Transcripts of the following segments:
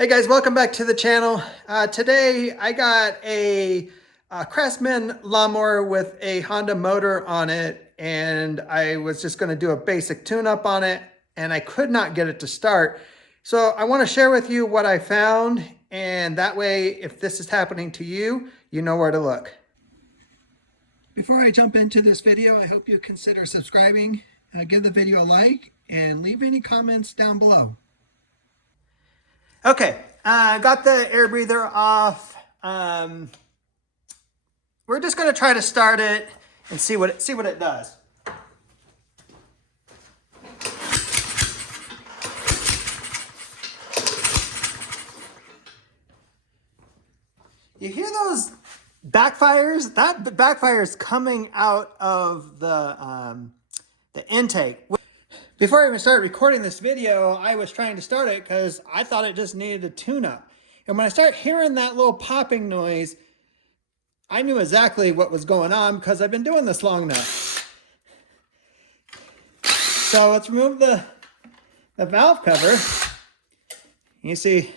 Hey guys, welcome back to the channel. Today I got a Craftsman lawnmower with a Honda motor on it, and I was just going to do a basic tune-up on it, and I could not get it to start. So I want to share with you what I found, and that way if this is happening to you, you know where to look. Before I jump into this video, I hope you consider subscribing, give the video a like, and leave any comments down below. Okay, got the air breather off. We're just going to try to start it and see what it does. You hear those backfires? That backfire is coming out of the intake. Before I even started recording this video, I was trying to start it because I thought it just needed a tune-up. And when I started hearing that little popping noise, I knew exactly what was going on because I've been doing this long enough. So let's remove the valve cover. You see,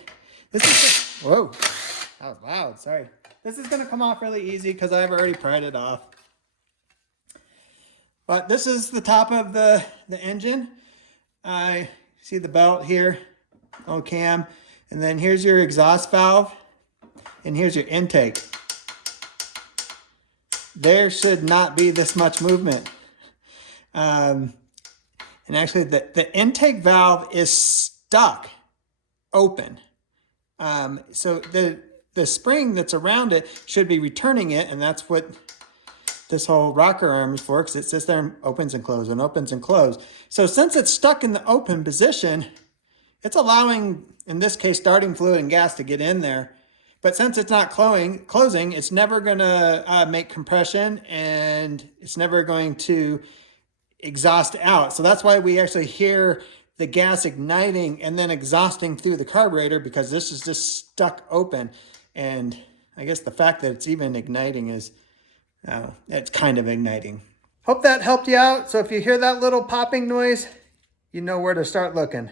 this is, whoa, that was loud, sorry. This is gonna come off really easy because I've already pried it off. But this is the top of the engine. I see the belt here, little cam, and then here's your exhaust valve, and here's your intake. There should not be this much movement. And actually the intake valve is stuck open. So the spring that's around it should be returning it, and that's what this whole rocker arm is for, because it sits there and opens and closes and opens and closes. So since it's stuck in the open position, it's allowing, in this case, starting fluid and gas to get in there. But since it's not closing, it's never going to make compression, and it's never going to exhaust out. So that's why we actually hear the gas igniting and then exhausting through the carburetor, because this is just stuck open. And I guess the fact that it's even igniting is it's kind of igniting. Hope that helped you out. So if you hear that little popping noise, you know where to start looking.